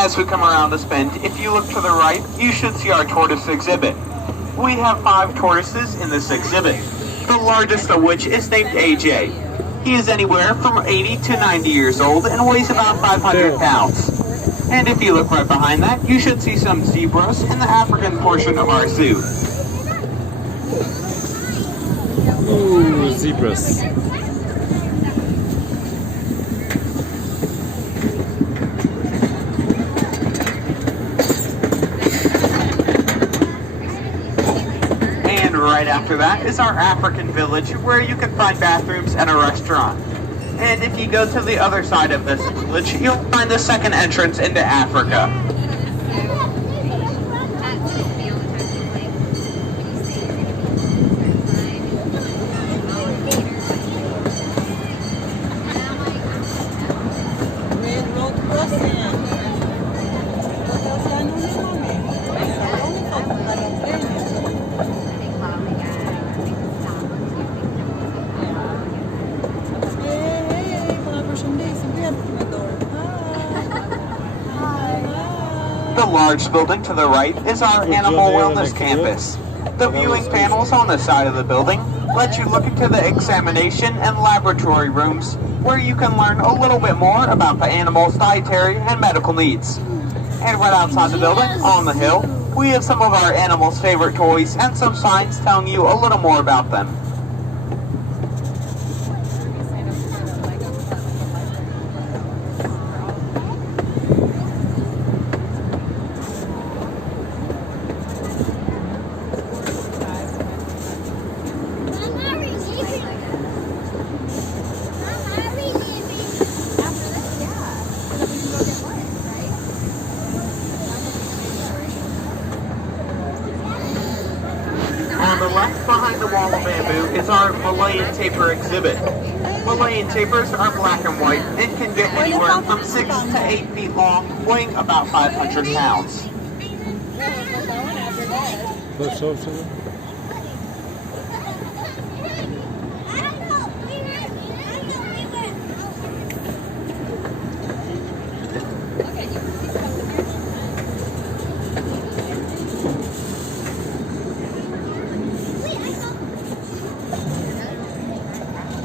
As we come around this bend, if you look to the right, you should see our tortoise exhibit. We have 5 tortoises in this exhibit, the largest of which is named AJ. He is anywhere from 80 to 90 years old and weighs about 500 pounds. And if you look right behind that, you should see some zebras in the African portion of our zoo. Ooh, zebras. And right after that is our African village, where you can find bathrooms and a restaurant. And if you go to the other side of this village, you'll find the second entrance into Africa. The large building to the right is our Animal Wellness Campus. The viewing panels on the side of the building let you look into the examination and laboratory rooms, where you can learn a little bit more about the animal's dietary and medical needs. And right outside the building, on the hill, we have some of our animals' favorite toys and some signs telling you a little more about them. On the left, behind the wall of bamboo, is our Malayan tapir exhibit. Malayan tapirs are black and white and can get anywhere from 6 to 8 feet long, weighing about 500 pounds.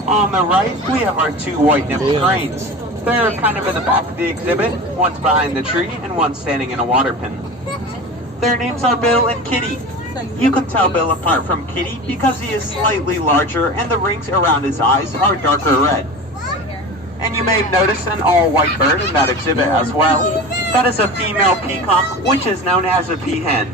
On the right, we have our 2 white-nipped cranes. They're kind of in the back of the exhibit. One's behind the tree and one's standing in a water pen. Their names are Bill and Kitty. You can tell Bill apart from Kitty because he is slightly larger and the rings around his eyes are darker red. And you may have noticed an all-white bird in that exhibit as well. That is a female peacock, which is known as a peahen.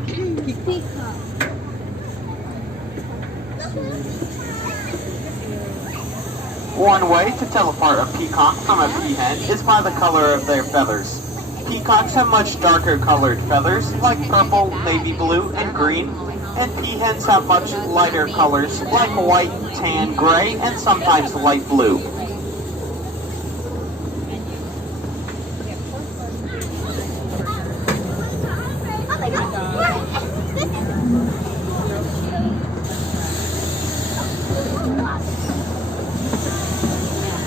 One way to tell apart a peacock from a peahen is by the color of their feathers. Peacocks have much darker colored feathers, like purple, navy blue, and green, and peahens have much lighter colors, like white, tan, gray, and sometimes light blue.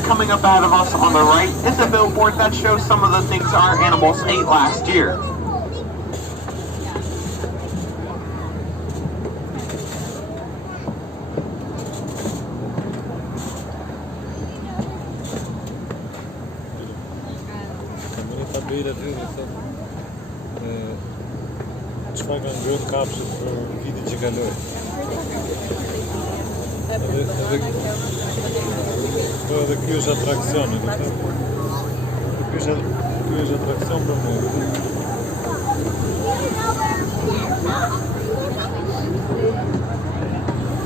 Coming up out of us on the right is a billboard that shows some of the things our animals ate last year. Edhe ky është atraksioni, ky është atraksion për mua.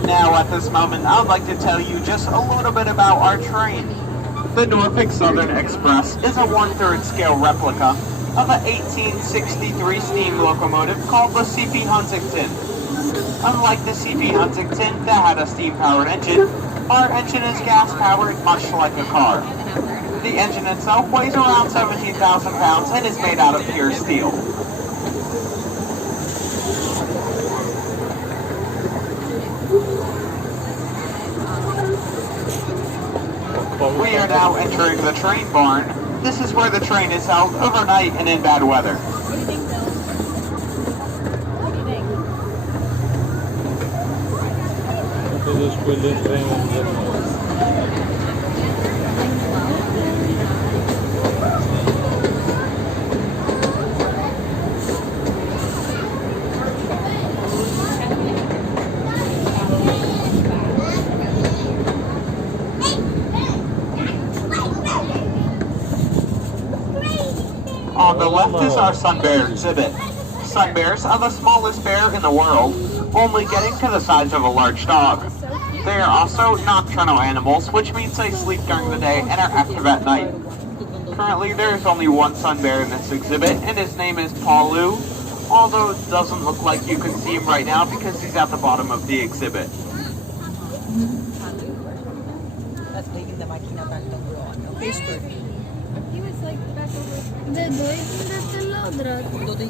Now at this moment, I'd like to tell you just a little bit about our train. The Norfolk Southern Express is a 1/3 scale replica of an 1863 steam locomotive called the C.P. Huntington. Unlike the C.P. Huntington that had a steam-powered engine, our engine is gas-powered, much like a car. The engine itself weighs around 17,000 pounds and is made out of pure steel. We are now entering the train barn, This is where the train is held overnight and in bad weather. What do you think, Bill? What do you think? To też pójdę trenem do nas. On the left is our sun bear exhibit. Sun bears are the smallest bear in the world, only getting to the size of a large dog. They are also nocturnal animals, which means they sleep during the day and are active at night. Currently, there is only one sun bear in this exhibit, and his name is Paulu, although it doesn't look like you can see him right now because he's at the bottom of the exhibit. Tapos may na makina ba itong Facebook. He was like back over. Tutoy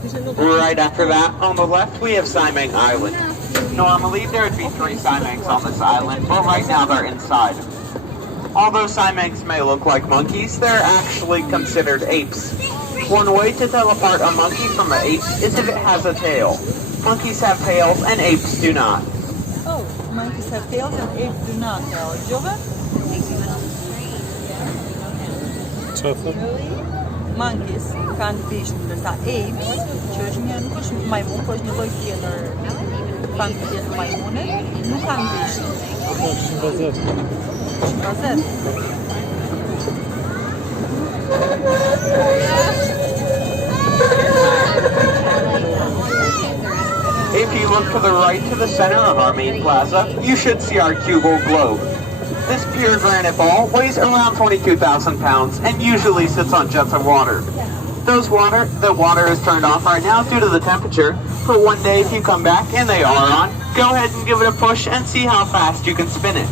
ko siya look. Right after that, on the left, we have Simang Island. Normally, there would be 3 Simangs on this island, but right now they're inside. Although Simangs may look like monkeys, they're actually considered apes. One way to tell apart a monkey from an ape is if it has a tail. Monkeys have tails and apes do not. Oh, monkeys have tails and apes do not. Joven? Co to? Monkeys can't fish the apes. Чого не хочеш маймун, хочеш не лойти can't fish маймуни, ну can't fish. Właśnie gazetę. Gazet. If you look to the right to the center of our main plaza, you should see our Kugel globe. This pure granite ball weighs around 22,000 pounds and usually sits on jets of water. The water is turned off right now due to the temperature, but one day if you come back and they are on, go ahead and give it a push and see how fast you can spin it.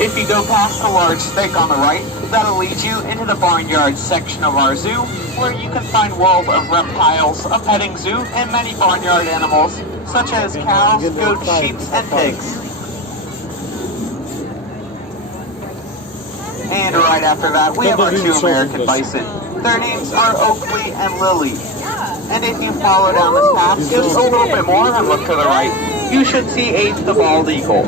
If you go past the large stake on the right, that'll lead you into the barnyard section of our zoo, where you can find world of reptiles, a petting zoo, and many barnyard animals, such as cows, goats, sheep, and pigs. And right after that, we have our 2 American bison. Their names are Oakley and Lily. And if you follow down this path just a little bit more and look to the right, you should see Abe the bald eagle.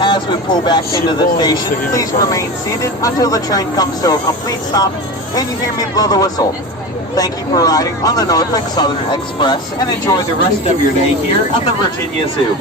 As we pull back into the station, please remain seated until the train comes to a complete stop and you hear me blow the whistle. Thank you for riding on the Norfolk Southern Express and enjoy the rest of your day here at the Virginia Zoo.